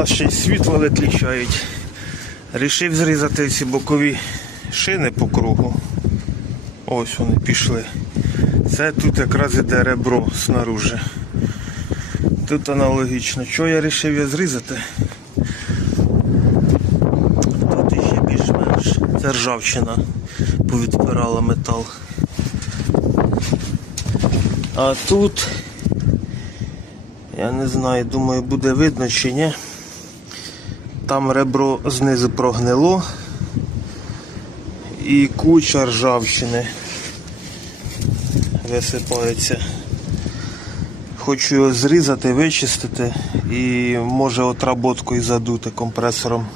нас ще й світло виключають. Рішив зрізати ці бокові шини по кругу. Ось вони пішли. Це тут якраз іде ребро снаружи. Тут аналогічно. Що я вирішив його зрізати? Тут іще більш-менш. Це ржавчина повідпирала метал. А тут, я не знаю, думаю, буде видно чи ні. Там ребро знизу прогнило і куча ржавчини висипається. Хочу його зрізати, вичистити і може отработкою задути компресором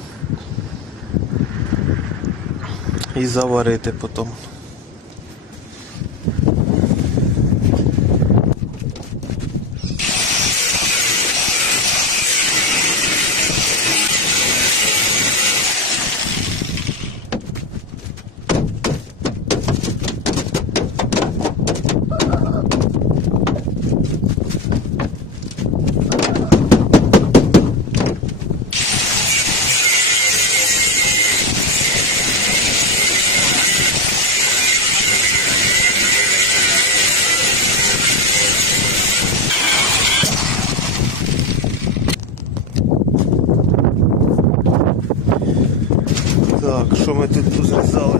і заварити потім. Так, що ми тут позрізали?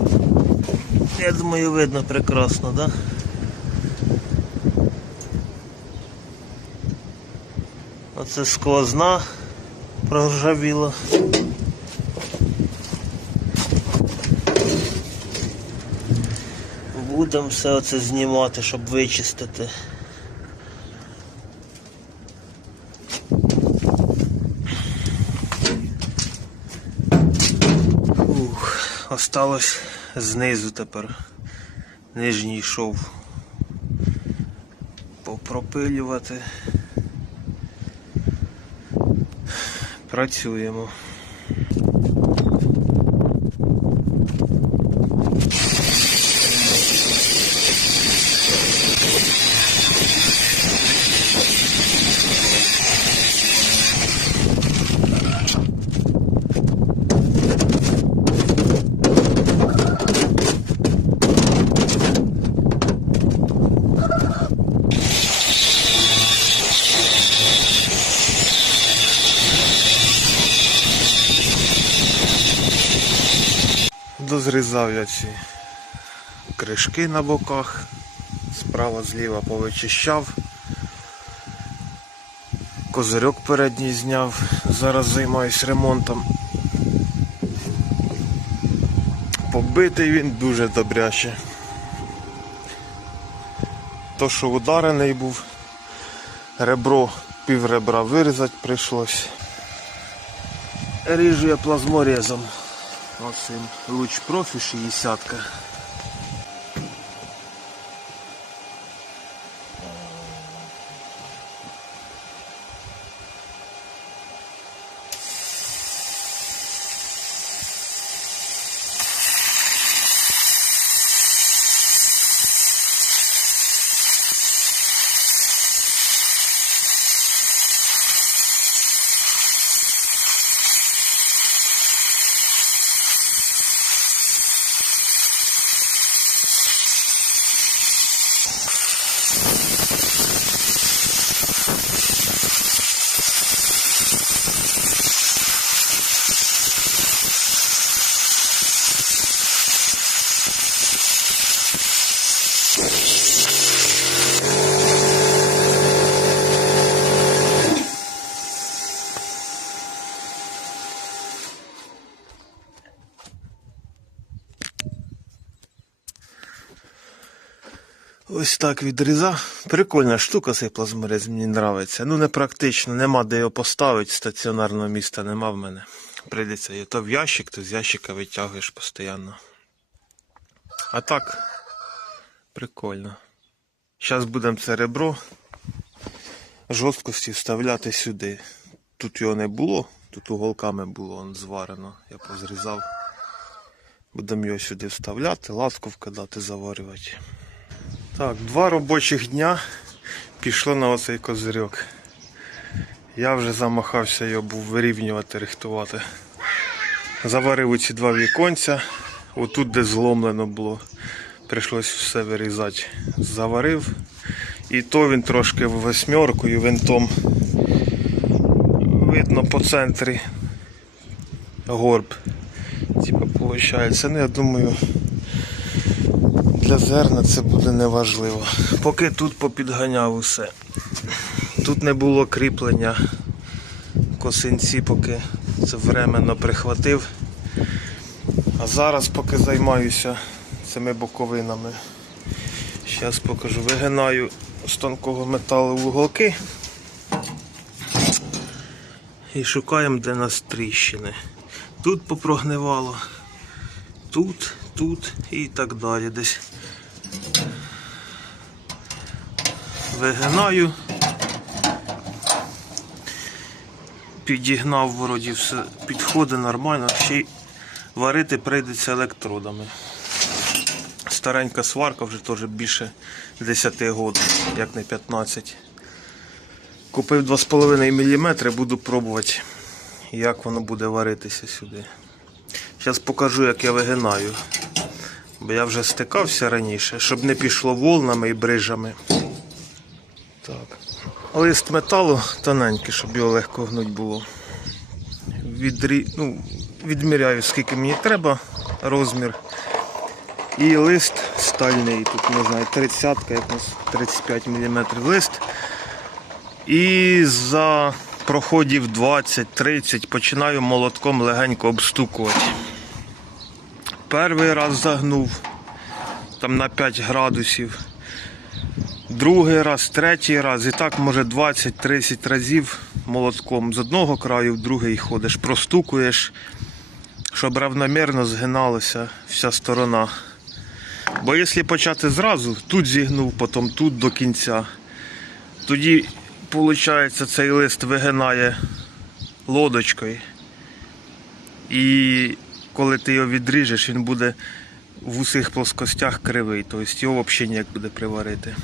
Я думаю, видно прекрасно, так? Да? Оце сквозна проржавіла. Будемо все оце знімати, щоб вичистити. Осталось знизу тепер нижній шов попропилювати. Працюємо. Ці кришки на боках, справа зліва повичищав, козирьок передній зняв, зараз займаюсь ремонтом. Побитий він дуже добряче. То, що ударений був, ребро, пів ребра вирізати прийшлось. Ріжу я плазморезом. Оцим луч профі 60 -ка. Ось так відрізав. Прикольна штука цей плазморез, мені подобається. Ну не практично, нема де його поставити, стаціонарного міста нема в мене. Прийдеться його то в ящик, то з ящика витягуєш постійно. А так, прикольно. Зараз будемо це ребро жорсткості вставляти сюди. Тут його не було, тут уголками було он зварено, я позрізав. Будемо його сюди вставляти, ласку вкидати, заварювати. Так, два робочих дня пішло на оцей козирьок. Я вже замахався його був вирівнювати, рихтувати. Заварив оці два віконця, отут, де зломлено було, прийшлось все вирізати. Заварив. І то він трошки восьмеркою винтом. Видно по центрі горб. Типа, виходить. Ну, я думаю, для зерна це буде неважливо. Поки тут попідганяв усе. Тут не було кріплення косинці, поки це временно прихватив. А зараз поки займаюся цими боковинами. Зараз покажу. Вигинаю з тонкого металу вуголки. І шукаємо, де нас тріщини. Тут попрогнивало, тут, тут і так далі. Десь вигинаю. Підігнав вроді все, підходить нормально, ще й варити прийдеться електродами. Старенька сварка вже теж більше 10 років, як не 15. Купив 2,5 мм, буду пробувати, як воно буде варитися сюди. Зараз покажу, як я вигинаю. Бо я вже стикався раніше, щоб не пішло волнами і брижами. Так. Лист металу тоненький, щоб його легко гнуть було. Відрі... Ну, відміряю, скільки мені треба, розмір. І лист стальний, тут не знаю, 30 якось 35 мм лист. І за проходів 20-30 починаю молотком легенько обстукувати. Перший раз загнув там на 5 градусів. Другий раз, третій раз, і так може 20-30 разів молотком з одного краю в другий ходиш, простукуєш, щоб равномірно згиналася вся сторона. Бо якщо почати зразу, тут зігнув, потім тут до кінця, тоді, виходить, цей лист вигинає лодочкою. І коли ти його відріжеш, він буде в усіх плоскостях кривий, тобто його взагалі ніяк буде приварити.